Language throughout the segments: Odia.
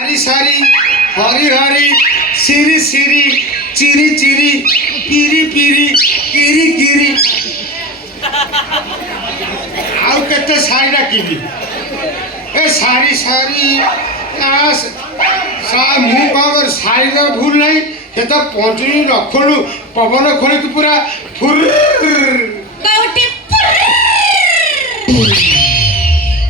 सारी सारी हरी हरी सिरी सिरी चिरी चिरी पीरी पीरी किरी किरी आउ केते सारी डाकिबी ए सारी सारी सा मु कवर सारी रा भूल नहीं ये तो पहुंचनी रखलु पवन खोली तू पूरा फुर बाउटी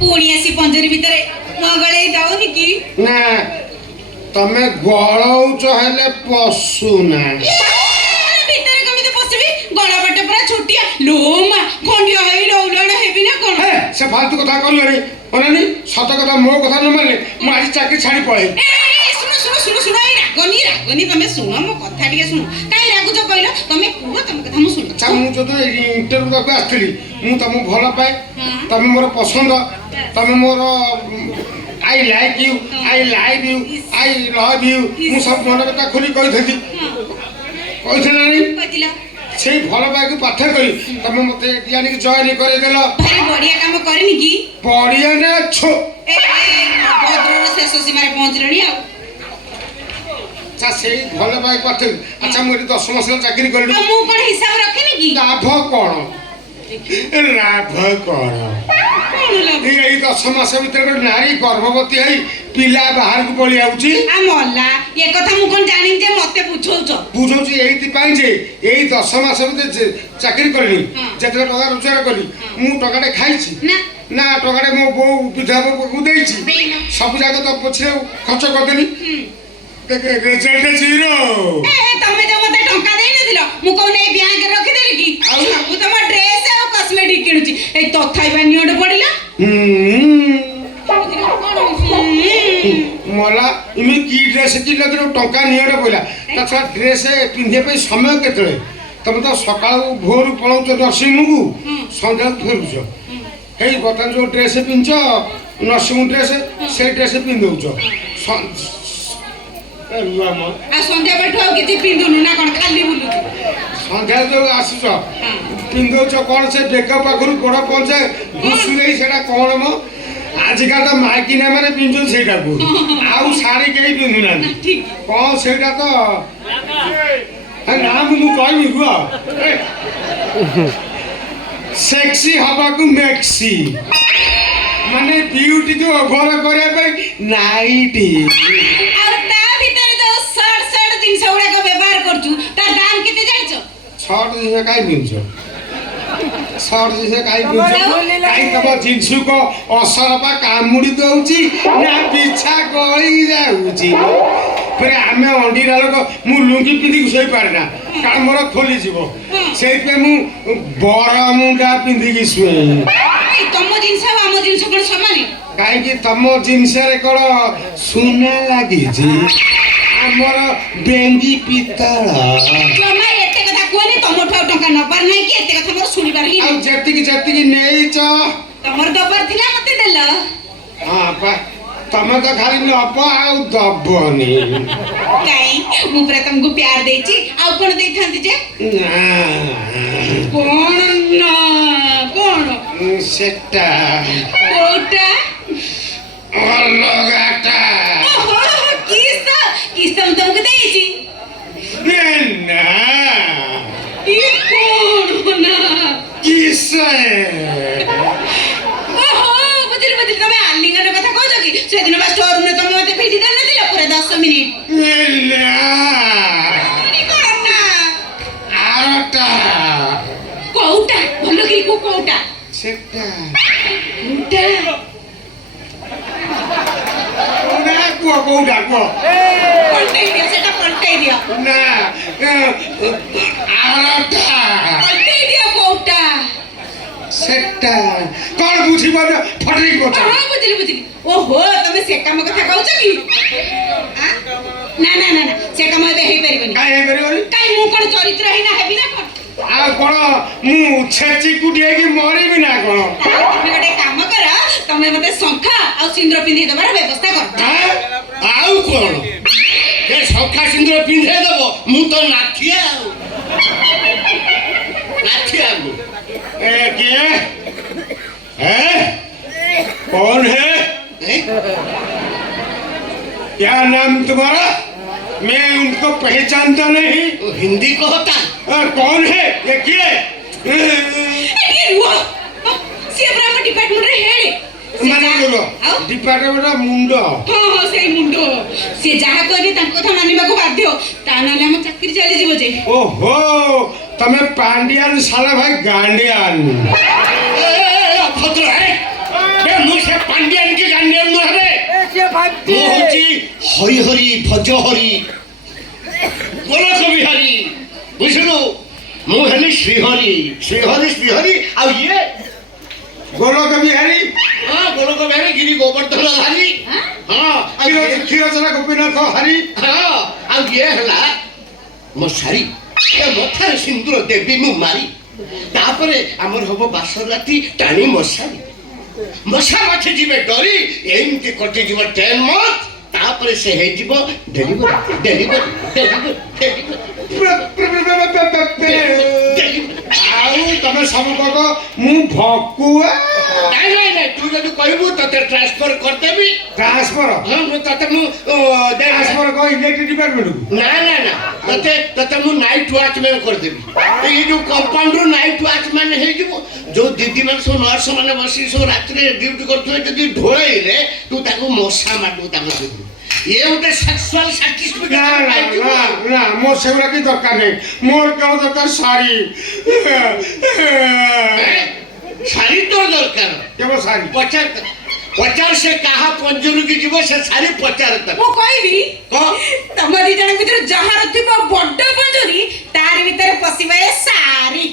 पुणी आसी पंजरी भितरे मगळे जाऊनी की ना तमे गळौच हेले पशु ना भितरे कमिते पसबी गळा बाटे पूरा छोटिया लोमा खंडिया होई लौलण हेबी ना कोन हे से फालतू कथा कहलु रे अनानी सत कथा मो कथा न मानले मु आज चाकरी छाड़ी पळे सुनो रागनी तमे सुनो मो कथा टिके सुनो काई रागुच कहलो तमे कुह तम कथा मु सुनो अच्छा मु जो इंटरव्यू को आस्थली मु तम भलो पाए तमे मोर पसंद तमे मोर I like you I live you I love you मु सब मन कथा खुली कहिथि कहिथि कहिला से भलो पाए को पाठ करी तमे मते यानी कि जॉइन करे देलो भारी बढ़िया काम करनी की बढ़िया ना छो भद्रर शेष सीमारे पहुंचलणी आ अच्छा से भलो पाए पाठ अच्छा मु 10 मास चाकरी करली मु कोन हिसाब रखेनी की लाभ कोन लाभ कोन ये 10 मास भीतर नारी गर्भवती है पिला बाहर को पड़ी आउची आ मल्ला ये कथा मु कोन जानि जे मते बुझौछ बुझौची एइति पाई जे एई 10 मास भीतर चाकरी करली जेतले टका रोजगार करली मु टकाटे खाइची ना ना टकाटे मो बो विधवा को देइची सब जाके तो पछरे खर्च कर देली रिजल्ट जीरो ए तमे जे मते टंका देइ नथिलो मु कोन ए बैंक रखि देली की सब तम ड्रेस आ कॉस्मेटिक किनुची ए तथाई बानियोड पडिला मला इमे की ड्रेस किलो किलो टंका नियड पइला तथा ड्रेस पिंधे पे समय केतले तमे तो सकाळ भोर पळौच नरसिंह को संध्या फेरुछ हे बतन जो ड्रेस पिंच नरसिंह ड्रेस से ड्रेस पिंदौछ आ संध्या बैठो किछि पिंदुनु ना कोन खाली बुलु संध्या जो आसुछ पिंदौछ कोन से बेक पाखरु गोड़ पहुंचे घुसुले सेटा कोन म आजकल तो माइकिना माने पिंजु सेटा को आउ साड़ी के पिंदु ना ठीक कोन सेटा तो नाम मु कहबी गुआ सेक्सी हवा को मैक्सी माने ब्यूटी को ओवर करे पे नाइटी और ता भीतर तो 60 300 का व्यवहार करछु तार दाम केते जानिछो 60 दिन काई पिंजो 60 दिन काई पिंजो काई तब जिंसु को असर पा कामुडी दउची ना पिछा गळी जाउची फिर आमे अंडीरा लोक मु लुंगी पिंदी सोई पारना कारण मोर खोली जीवो सेई पे मु बरा मुंडा पिंदी की सोई तम जिंस हम जिंस कोन समान काई कि तम जिंस रे कोन सुना लागी जी हमर बेंगी पितळ तमा एते कथा कोनी तम ठौ टंका नबर नै कि एते कथा मोर सुनिबार ही आ जत्ती नेई छ तमर दबर थिला मते देल हां पा तमे तो खाली नप आउ दबनी काई मु प्रथम को प्यार देची आ कोन देई थांती जे कोन ना कोन सेटा कोटा अलगाटा किस तुमको देची ना ये कोन ना किस बुझिल तमे आलिंगन कथा कहछ कि से दिन बा स्टोर में तमे मते फिटी देन नथिला पूरा 10 मिनिट ना नी करना आरटा कोउटा बोलो कि को कोउटा सेटा कोउटा कोउटा को पलटाई दियो सेटा पलटाई दियो ना आरटा पलटाई दियो कोउटा सेटा कोन बुझी बन फटरी को हां बुझिल ओहो तमे से काम कथा कहछ कि ना ना ना ना से काम एबे हेई परिबनी काई हे परिबनी काई मु कोन चरित्र ही ना हेबी ना कोन आ कोन मु छेची कुटिए की मरी भी ना कोन तमे गटे काम कर तमे मते शंखा आ सिंदूर पिंधी देबार व्यवस्था कर आउ कोन ए शंखा सिंदूर पिंधे देबो मु तो नाथिया नाथिया ए के कौन है क्या नाम तुम्हारा? मैं उनको पहचानता नहीं। हिंदी को होता कौन है ये? किए ସିଏ ପୁରା ଆମ ଡିପାର୍ଟମେଣ୍ଟରେ ହେଡ୍। ମାନେ ଡିପାର୍ଟମେଣ୍ଟ ମୁଣ୍ଡ। ହଁ ହଁ ସେଇ ମୁଣ୍ଡ। ସିଏ ଯାହା କହିବେ ତାଙ୍କ କଥା ମାନିବାକୁ ବାଧ୍ୟ, ତା ନହେଲେ ଆମ ଚାକିରି ଚାଲିଯିବ ଯେ। ଓହୋ ତମେ ପାଣ୍ଡିଆନ ସାଲା ଭାଇ ଗାଣ୍ଡିଆନ। ଅଭଦ୍ର ମୁଁ ସେ ପାଣ୍ଡିଆନ କି ଗାଣ୍ଡିଆନ ନୁହେଁ। ମୁଁ ହଉଛି ହରି ହରି ଭଜ ହରି ଗୋଲକ ବିହାରୀ, ବୁଝିଲୁ? ମୁଁ ହେଲି ଶ୍ରୀହରି ଶ୍ରୀହରି ଶ୍ରୀହରି। ଆଉ ଇଏ ଗୋଲକ ବିହାରୀ। ହଁ ଗୋଲକ ବିହାରୀ ଗିରି ଗୋବର୍ଦ୍ଧନ ଧାରୀ। ହଁ କ୍ଷୀରଚୋରା ଗୋପୀନାଥ ହରି। ହଁ ଆଉ ଇଏ ହେଲା ମୋ ଶାରୀ। ଏ ମଥାରେ ସିନ୍ଦୁର ଦେବି ମୁଁ ମାରି, ତାପରେ ଆମର ହବ ବାସରାତି ଟାଣି ମଶାରୀ। ମଶା ମାଛି ଯିବେ ଡରି, ଏମିତି କଟିଯିବ 10 month, ତାପରେ ସେ ହେଇଯିବ ଡେଲିଭରି ଡେଲିଭରି ଡେଲିଭରି ଆଉ ତମେ ସବୁ କହ ମୁଁ ଭକୁଆ। ନାଇଁ ନାଇଁ ନାଇଁ, ତୁ ଯଦି କହିବୁ ତତେ ଟ୍ରାନ୍ସଫର କରିଦେବି। ଟ୍ରାନ୍ସଫର? ହଁ ମୁଁ ତତେ ଟ୍ରାନ୍ସଫର କହ ଇଲେକ୍ଟ୍ରିକ ଡିପାର୍ଟମେଣ୍ଟକୁ? ନା ନା ନା, ତତେ ମୁଁ ନାଇଟ୍ ୱାଚମ୍ୟାନ କରିଦେବି। ଏଇ ଯୋଉ କମ୍ପାଉଣ୍ଡର ନାଇଟ୍ ୱାଚମ୍ୟାନ ହେଇଯିବ। ଯୋଉ ଦିଦି ମାନେ ସବୁ ନର୍ସ ମାନେ ବସି ସବୁ ରାତିରେ ଡ୍ୟୁଟି କରୁଥିବେ, ଯଦି ଢୋଳେଇଲେ ତୁ ତାକୁ ମଶା ମାରିବୁ ତାଙ୍କ ସହିତ। ଇଏ ଗୋଟେ ସେକ୍ସୁଆଲ ସାଟିସ୍ଫିକେସନ ପାଇଯିବ। ନା ମୋର ସେଗୁଡା କିଛି ଦରକାର ନାହିଁ। ମୋର କେବଳ ଦରକାର ଶାଢୀ। ଶାଢୀ ତୋର ଦରକାର? କେବଳ ଶାଢୀ। ପଚାର ସେ କାହା ପଞ୍ଜୁରୀକି ଯିବ, ସେ ଶାଢୀ ପଚାର ତାକୁ। ମୁଁ କହିବି ତମ ଦି ଜଣ ଭିତରେ ଯାହାର ଥିବ ବଡ ପଞ୍ଜୁରୀ, ତାରି ଭିତରେ ପଶିବ ଏ ଶାରୀ।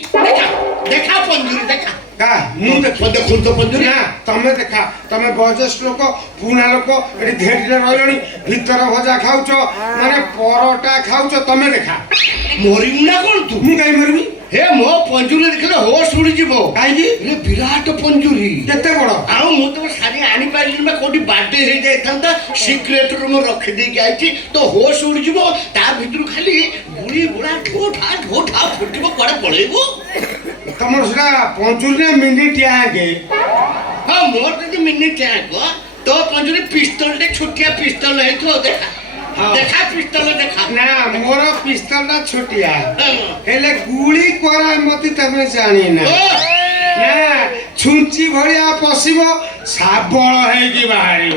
ଦେଖା ପଞ୍ଜୁରୀ ଦେଖା। ମୁଁ ଦେଖୁନ ତ ପଞ୍ଜୁରୀ। ନା ତମେ ଦେଖା, ତମେ ବୟୋଜ୍ୟେଷ୍ଠ ଲୋକ, ପୁରୁଣା ଲୋକ, ଏଠି ଧେଡ଼ିରେ ରହିଲଣି, ଭିତର ଭଜା ଖାଉଛ, ମାନେ ପରଟା ଖାଉଛ, ତମେ ଦେଖା। ମରିବୁ ନା କଣ ତୁ? ମୁଁ କାହିଁ ମରିବି? ହେ ମୋ ପଞ୍ଜୁରୀ ଦେଖିଲେ ହୋସ ଉଡ଼ିଯିବ। କାହିଁକି? ବିରାଟ ପଞ୍ଜୁରୀ, କେତେ ବଡ? ଆଉ ମୁଁ ତ ଶାଢୀ ଆଣିପାରିଲିନି ବା, କୋଉଠି ବାର୍ଥଡେ ହେଇଯାଇଥାନ୍ତା, ସିକ୍ରେଟରୁ ମୁଁ ରଖିଦେଇକି ଆଇଛି। ତ ହୋସ ଉଡ଼ିଯିବ, ତା ଭିତରୁ ଖାଲି ଗୁଳି ଗୁଳା ଠୋଠା ଠୋଠା ଫୁଟିବ, କୁଆଡେ ପଳେଇବୁ। ତମର ସେଟା ପଞ୍ଜୁରୀ ନା ମିନି ଟ୍ୟାଙ୍କ? ହଁ ମୋର ଯଦି ମିନି ଟ୍ୟାଙ୍କ, ତୋ ପଞ୍ଜୁରୀ ପିସ୍ତଲଟେ ଛୋଟିଆ ପିସ୍ତଲ ହେଇଥିବ। ଦେଖା ଦେଖା ପିସ୍ତଲ ଦେଖା। ନା ମୋର ପିସ୍ତଲଟା ଛୋଟିଆ, ହେଲେ ଗୁଳି କରାମତି ତମେ ଜାଣିନା। ନା ଛୁଞ୍ଚି ଭଳିଆ ପଶିବ, ଶାବଳ ହେଇକି ବାହାରିବ।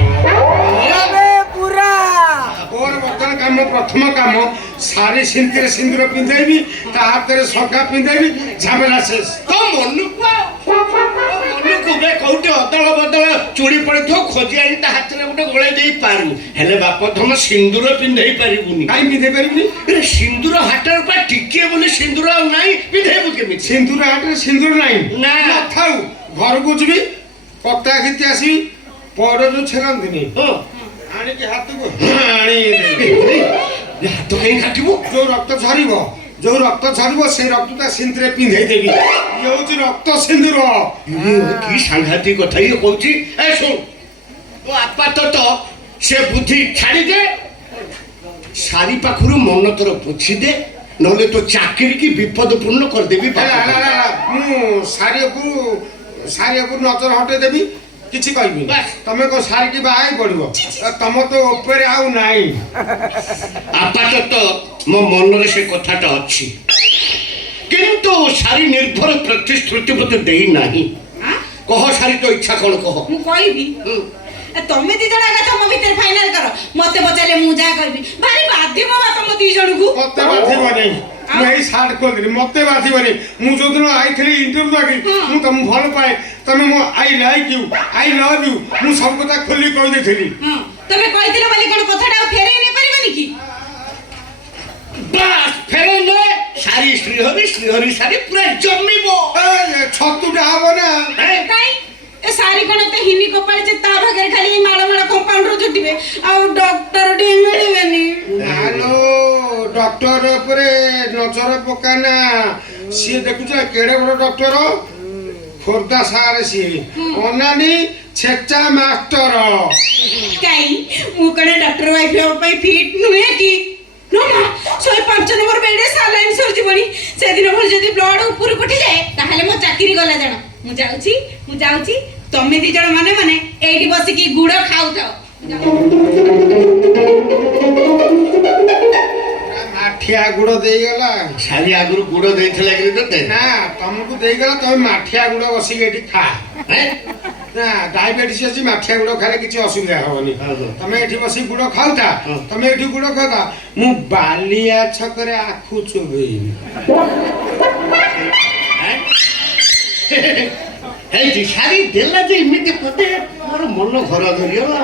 ମୋର ବର୍ତ୍ତମାନ କାମ, ପ୍ରଥମ କାମ, ଶାଢୀ ସିନ୍ତିରେ ସିନ୍ଦୁର ପିନ୍ଧେଇବି, ତା ହାତରେ ଶଙ୍ଖା ପିନ୍ଧେଇବି, ଝାମେଲା ଶେଷ। ତ ମନକୁ ବେ କୋଉଠି ଅଦଳ ବଦଳ ଚୁଡ଼ି ପଡିଥିବ, ଖୋଜି ଆଣି ତା ହାତରେ ଗୋଟେ ଗୋଳେଇ ଦେଇ ପାରୁ, ହେଲେ ବାପ ତମ ସିନ୍ଦୁର ପିନ୍ଧେଇ ପାରିବୁନି। କାହିଁ ପିନ୍ଧେଇ ପାରିବୁନି? ସିନ୍ଦୁର ହାଟର ପା ଟିକିଏ ବୋଲି ସିନ୍ଦୁର ଆଉ ନାହିଁ, ପିନ୍ଧେଇବୁ କେମିତି? ସିନ୍ଦୁର ହାଟରେ ସିନ୍ଦୁର ନାହିଁ? ନା ଥାଉ, ଘରକୁ ଯିବି, କତା ଘିତି ଆସିବି, ପର ଯୋଉ ଛେଲନ୍ତିନି ଆଣିକି ହାତକୁ ଆଣି ହାତ କାହିଁ କାଟିବୁ? ଯୋଉ ରକ୍ତ ଝରିବ, ସେଇ ରକ୍ତଟା ସିନ୍ଦୁରରେ ପିନ୍ଧେଇ ଦେବି। ଇଏ ହଉଛି ରକ୍ତ ସିନ୍ଦୁର। କି ସାଂଘାତିକ କଥା ଇଏ କହୁଛି। ଏ ଶୁଣ, ତୋ ଆପାତତ ସେ ବୁଦ୍ଧି ଛାଡ଼ିଦେ, ଶାରୀ ପାଖରୁ ମନ ତୋର ପୋଛିଦେ, ନହେଲେ ତୋ ଚାକିରି କି ବିପଦପୂର୍ଣ୍ଣ କରିଦେବି। ମୁଁ ଶାରୀ ଉପରୁ ନଜର ହଟେଇ ଦେବି, କିଛି କହିବି। ତମେ କଣ ଶାରୀକି ବାହା ହେଇ ପଡିବ? ତମ ତ ଉପରେ ଆଉ ନାହିଁ। ଆପାତତ ମୋ ମନରେ ସେ କଥାଟା ଅଛି, କିନ୍ତୁ ଶାରୀ ନିର୍ଭର ପ୍ରତିଶ୍ରୁତି ମତେ ଦେଇନାହିଁ। କହ ଶାରୀ, ତୋ ଇଚ୍ଛା କଣ କହ? ମୁଁ କହିବି ତମେ ଦି ଜଣ ଆଗ ତମ ଭିତରେ ଫାଇନାଲ କର। ମତେ ପଚାରିଲେ ମୁଁ ଯାହା କହିବି। ଭାରି ବାଧିବ ବା ତମ ଦି ଜଣକୁ। ମତେ ବାଧିବନି, ମୁଁ ଏଇ ସାର୍ଟ ଖୋଲିଥିଲି, ମତେ ବାଧିବନି। ମୁଁ ଯୋଉଦିନ ଆଇଥିଲି ଇଣ୍ଟରଭ୍ୟୁ ଲାଗି, ମୁଁ ତମକୁ ଭଲ ପାଏ, ତମେ ମୋ I like you, I love you, ମୁଁ ସବୁ କଥା ଖୋଲି କହିଦେଇଥିଲି। ତମେ କହିଥିଲେ ବୋଲି କଣ କଥାଟା ଆଉ ଫେରେଇ ନେଇ ପାରିବନି କି? ବାସ୍ ଫେରେଇଲେ ଶାରୀ ଶ୍ରୀହରି, ଶ୍ରୀହରି ଶାରୀ ପୁରା ଜମିବ। ଛତୁଟା ହବ ନା? କାଇଁ ଏ ଶାରୀ କଣ ଏତେ ହିନି କପାଳି ଯେ ତା ଭାଗରେ ଖାଲି ମାଳ ମାଳ କମ୍ପାଉଣ୍ଡର ଜୁଟିବେ, ଆଉ ଡକ୍ଟର ଟିକେ ମିଳିବେନି? ହ୍ୟାଲୋ, ଡକ୍ଟର ଉପରେ ନଜର ପକାନା। ସିଏ ଦେଖୁଛ କେଡେ ବଡ ଡକ୍ଟର, ଖୋର୍ଦ୍ଧା ସାରେ ସିଏ ଅନାନୀ ଛେଚା ମାଷ୍ଟର। କାଇଁ ମୁଁ କଣ ଡକ୍ଟର ୱାଇଫ ହେବା ପାଇଁ ଫିଟ୍ ନୁହେଁ କି? ନା 105 ନମ୍ବର ବେଡରେ ସାଲାଇନ୍ ସରିଯିବଣି। ସେଦିନ ଭଳି ଯଦି ବ୍ଲଡ ଉପରକୁ ଉଠିଯାଏ, ତାହେଲେ ମୋ ଚାକିରି ଗଲା ଜାଣ। ମୁଁ ଯାଉଛି। ତମେ ଦି ଜଣ ମନେ ମନେ ଏଇଠି ବସିକି ଗୁଡ଼ ଖାଉଥାଅ। ମାଠିଆ ଗୁଡ଼ ଦେଇଗଲା। ଶାଢ଼ୀ ଆଗରୁ ଗୁଡ଼ ଦେଇଥିଲା କି ତତେ? ନା ତମକୁ ଦେଇଗଲା, ତମେ ମାଠିଆ ଗୁଡ଼ ବସିକି ଏଠି ଖା। ନା ଡାଇବେଟିସ୍ ଅଛି, ମାଠିଆ ଗୁଡ଼ ଖାଇଲେ କିଛି ଅସୁବିଧା ହବନି। ତମେ ଏଠି ବସି ଗୁଡ଼ ଖାଉଥା, ତମେ ଏଠି ଗୁଡ଼ ଖାଉଥା, ମୁଁ ବାଲିଆ ଛକରେ ଆଖୁ ଚୋବେଇବି। ହେଇଛି ଶାଢ଼ୀ ଦେଲା ଯେ ଏମିତି ପଦେ ମୋର ମନ ଘର ଧରିଗଲା।